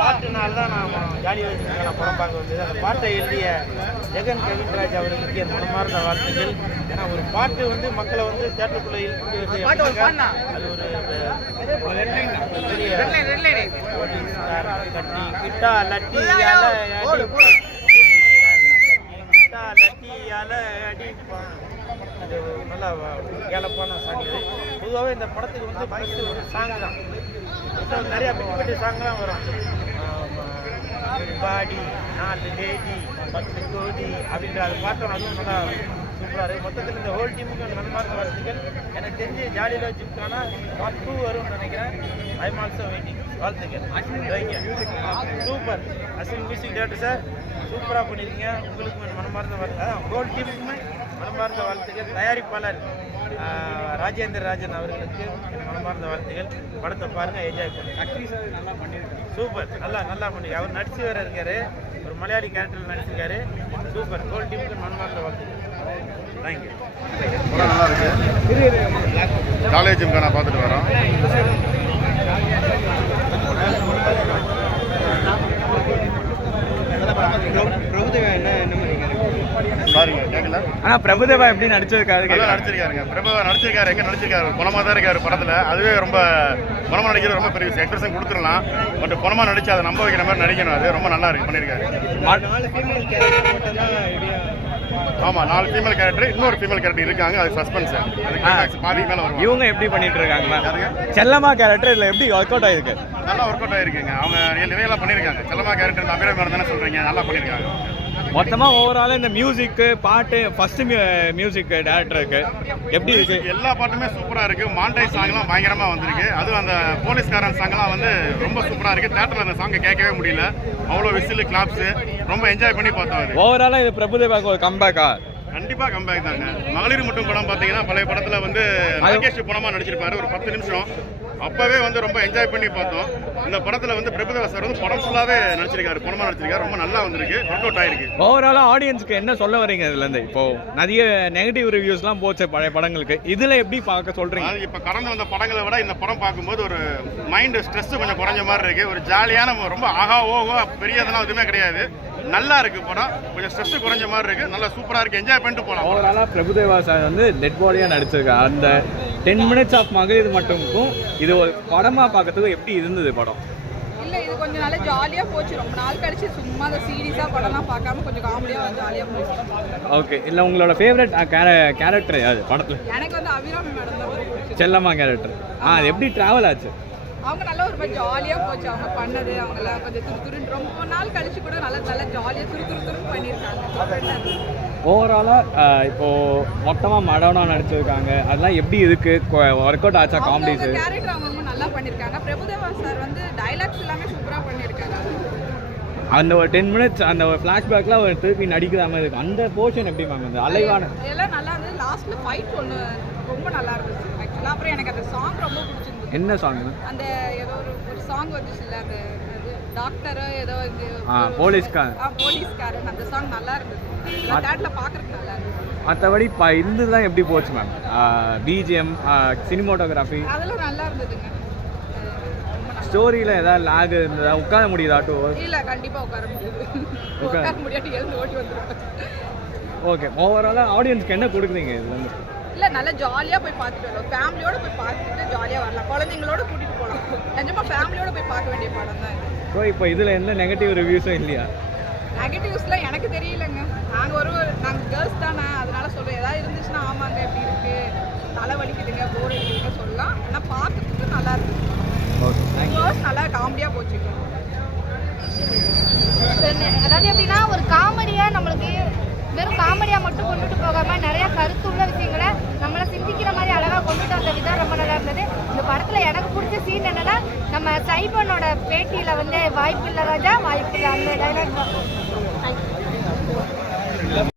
பாட்டுனால தான் நான் ஜாலியாக வச்சுருக்கேன் படம் பார்க்க வந்தது. அந்த பாட்டை எழுதிய ஜெகன் கவின்ராஜ் அவர்களுக்கு என் மனமார்ந்த வாழ்த்துக்கள். ஏன்னா ஒரு பாட்டு வந்து மக்களை வந்து தேட்டருக்குள்ளே இழுத்து அது ஒரு பெரிய கட்டி கிட்டா லட்டியால அடிப்பான். அது நல்லா கேலப்பான சாங். இது பொதுவாகவே இந்த படத்துக்கு வந்து ஃபஸ்ட்டு ஒரு சாங் தான். நிறையா பெட்டி சாங்லாம் வரும். பாடி 4 லேடி 10 கோடி அப்படின்ற அது பார்த்தோம். அதுவும் நல்லா சூப்பராக இருக்குது. மொத்தத்தில் இந்த ஹோல் டீமுக்கு மனமார்ந்த வாழ்த்துக்கள். எனக்கு தெரிஞ்சு ஜாலியில் ஜிம்கானா பார்ட் 2 வரும்னு நினைக்கிறேன். I am also waiting. வாழ்த்துக்கள். Super. Ashwin music director sir சூப்பராக பண்ணியிருக்கீங்க. உங்களுக்கு மனமார்ந்த வாழ்த்து. ஹோல் டீமுக்குமே மனமார்ந்த வாழ்த்துக்கள். தயாரிப்பாளர் ராஜேந்திர ராஜன் அவர்களுக்கு மனமார்ந்த வாழ்த்துக்கள். படத்தை பாருங்கள், என்ஜாய் பண்ணுங்கள். நல்லா பண்ணியிருக்காரு. சூப்பர். நல்லா பண்ணியிருக்காரு. அவர் நடிச்சு வேறு இருக்கார். ஒரு மலையாளி கேரக்டரில் நடிச்சிருக்காரு. சூப்பர். ஹோல் டீமுக்கு மனமார்ந்த வாழ்த்துக்கள். தேங்க்யூ. நல்லா இருக்கு. காலேஜ் ஜிம்கானா பார்த்துட்டு வரோம். பிரபுதேவா என்ன சாரிங்க கேட்கல. ஆனால் பிரபுதேவா எப்படி நடிச்சிருக்காரு? நடிச்சிருக்காருங்க. பிரபுதேவா நடிச்சிருக்காரு. எங்கே நடிச்சிருக்காரு? குணமாக தான் இருக்காரு படத்தில். அதுவே ரொம்ப குணமாக நடிக்கிறது ரொம்ப பெரிய எக்ஸ்பிரஷன் கொடுத்துடலாம். பட் குணமாக நடிச்சு அதை நம்ப வைக்கிற மாதிரி நடிக்கணும். அது ரொம்ப நல்லா இருக்கு பண்ணியிருக்காரு. 4 ஃபீமேல் கேரக்டர் மட்டும் தான் ஐடியா. ஆமாம், 4 ஃபீமேல் கேரக்டர், இன்னொரு ஃபீமேல் கேரக்டர் இருக்காங்க. அது சஸ்பென்ஸ். பாதி மேலே வரும். இவங்க எப்படி பண்ணிட்டு இருக்காங்க? செல்லம்மா கேரக்டர் இதில் எப்படி ஒர்க் அவுட் ஆயிருக்கு? நல்லா ஒர்க் அவுட் ஆயிருக்குங்க. அவங்க நிறைய பண்ணியிருக்காங்க. செல்லம்மா கேரக்டர் அபிராமி தானே சொல்கிறீங்க. நல்லா பண்ணியிருக்காங்க. மொத்தமாக ஓவராலாக இந்த மியூசிக்கு பாட்டு ஃபர்ஸ்ட் மியூசிக் டேரக்டருக்கு எப்படி இருக்கு? எல்லா பாட்டுமே சூப்பராக இருக்குது. மாண்டேஜ் சாங்லாம் பயங்கரமாக வந்திருக்கு. அதுவும் அந்த போலீஸ்காரன் சாங்லாம் வந்து ரொம்ப சூப்பராக இருக்குது. தேட்டரில் அந்த சாங்கை கேட்கவே முடியல. அவ்வளோ விசில் கிளாப்ஸு ரொம்ப என்ஜாய் பண்ணி பார்த்தோம். அது ஓவராலாக இது பிரபுதேவாக்கு ஒரு கம்பேக்கா? கண்டிப்பாக கம்பேக் தாங்க. மகளிர் மட்டும் படம் பார்த்தீங்கன்னா பழைய படத்தில் வந்து நாகேஷ் படமாக நடிச்சிருப்பாரு. ஒரு 10 நிமிஷம் அப்போவே வந்து ரொம்ப என்ஜாய் பண்ணி பார்த்தோம். இந்த படத்தில் வந்து பிரபுதேவா சார் வந்து படம் ஃபுல்லாகவே நடிச்சிருக்காரு. படமாக நடிச்சிருக்காரு. ரொம்ப நல்லா வந்திருக்கு. ஒர்க் அவுட் ஆயிருக்கு. ஓவராலாக ஆடியன்ஸுக்கு என்ன சொல்ல வரீங்க இதுலேருந்து? இப்போது நிறைய நெகட்டிவ் ரிவ்யூஸ்லாம் போச்சு பழைய படங்களுக்கு. இதில் எப்படி பார்க்க சொல்கிறீங்க? அது இப்போ கடந்து வந்த படங்களை விட இந்த படம் பார்க்கும்போது ஒரு மைண்டு ஸ்ட்ரெஸ் கொஞ்சம் குறைஞ்ச மாதிரி இருக்குது. ஒரு ஜாலியான ரொம்ப ஆகா ஓகோ பெரியதெல்லாம் எதுவுமே கிடையாது. நல்லா இருக்குது படம். கொஞ்சம் ஸ்ட்ரெஸ் குறைஞ்ச மாதிரி இருக்குது. நல்லா சூப்பராக இருக்குது. என்ஜாய் பண்ணிட்டு போகலாம். ஓவராலாக பிரபுதேவா சார் வந்து டெட் பாடியாக நடிச்சிருக்காரு. அந்த 10 minutes ஆஃப் மகளிர் மட்டும்க்கும் இது ஒரு படமாக பார்க்கறதுக்கு எப்படி இருந்தது படம்? இல்லை, இது கொஞ்சம் நல்லா ஜாலியாக போச்சு. ரொம்ப நாள் கழிச்சு சும்மா அந்த சீரியஸாக படம்லாம் பார்க்காம கொஞ்சம் காமெடியாக ஜாலியாக போச்சு. ஓகே. இல்லை உங்களோட ஃபேவரட் கேரக்டர் அது படத்தில்? எனக்கு வந்து அபிராமி மேடம் தான் பிடிச்சி. செல்லம்மா கேரக்டர். அது எப்படி ட்ராவல் ஆச்சு? அவங்க நல்லா ஒரு மாதிரி ஜாலியாக போச்சு. அவங்க பண்ணது அவங்களாம் கொஞ்சம் துருத்துருன்னு ரொம்ப நாள் கழிச்சு கூட நல்லா ஜாலியாக துருத்துருன்னு பண்ணியிருக்காங்க. ஓவராலாக இப்போது மொத்தமாக மடோனா நடிச்சிருக்காங்க. அதெல்லாம் எப்படி இருக்குது? ஒர்க் அவுட் ஆச்சா காமெடிஸ்? கேரக்டர் அவங்க நல்லா பண்ணியிருக்காங்க. பிரபுதேவா சார் வந்து டைலாக்ஸ் எல்லாமே சூப்பராக பண்ணியிருக்காங்க. அந்த ஒரு 10 minutes அந்த ஒரு ஃப்ளாஷ்பேக்லாம் ஒரு திருப்பி நடிக்கிற மாதிரி இருக்கும். அந்த போர்ஷன் எப்படி மேம்? அந்த அலைவான எல்லாம் நல்லா இருந்தது. லாஸ்ட்டில் ஃபைட் ஒன்று ரொம்ப நல்லா இருந்துச்சு ஆக்சுவலாக. அப்புறம் எனக்கு அந்த சாங் ரொம்ப பிடிச்சிருந்தது. என்ன சாங்? அந்த ஏதோ ஒரு சாங் வந்துச்சு இல்லை, அந்த டாக்டரோ ஏதோ போலீஸ்காரன் அந்த சாங் நல்லா இருந்தது. தேட்டரில் பார்க்குறதுக்கு நல்லா இருந்தது. மற்றபடி இதுதான் எப்படி போச்சு மேம்? பிஜிஎம், சினிமோட்டோகிராஃபி அதெல்லாம் நல்லா இருந்ததுங்க. ஸ்டோரியில் ஏதாவது லேக் இருந்ததா? உட்கார முடியுதா? இல்லை, கண்டிப்பாக உட்கார முடியாது. எழுந்து ஓடி வந்துருக்கேன். ஓகே. ஓவராலாக ஆடியன்ஸ்க்கு என்ன கொடுக்குறீங்க இது வந்து? இல்லை, நல்லா ஜாலியாக போய் பார்த்துட்டு வரலாம். ஃபேமிலியோடு போய் பார்த்துட்டு ஜாலியாக வரலாம். குழந்தைங்களோட கூட்டிகிட்டு போகலாம். நிஜமாக ஃபேமிலியோடு போய் பார்க்க வேண்டிய படம் தான். ஸோ இப்போ இதில் எந்த நெகட்டிவ் ரிவ்யூஸும் இல்லையா? நெகட்டிவ்ஸ்லாம் எனக்கு தெரியலைங்க. நாங்கள் கேர்ள்ஸ் தானே, அதனால சொல்கிறேன். ஏதாவது இருந்துச்சுன்னா ஆமாங்க எப்படி இருக்குது, தலை வலிக்குதுங்க, போர் அடிக்குதுங்க சொல்லலாம். ஆனால் பார்க்கறதுக்கு நல்லா இருக்குது. நல்லா காமெடியாக போச்சு. அதாவது எப்படின்னா ஒரு காமெடியாக நம்மளுக்கு வெறும் காமெடியாக மட்டும் கொண்டுட்டு போகாமல் நிறையா கருத்துள்ள விஷயங்களை நம்மளை சிந்திக்கிற மாதிரி அழகாக கொண்டுட்டு வந்த விதம் ரொம்ப நல்லா இருந்தது. இந்த படத்தில் எனக்கு பிடிச்ச சீன் என்னென்னா, நம்ம சைபனோட பேட்டியில் வந்து வாய்ப்பில்லை ராஜா வாய்ப்பில்லை அந்த டைலாக்.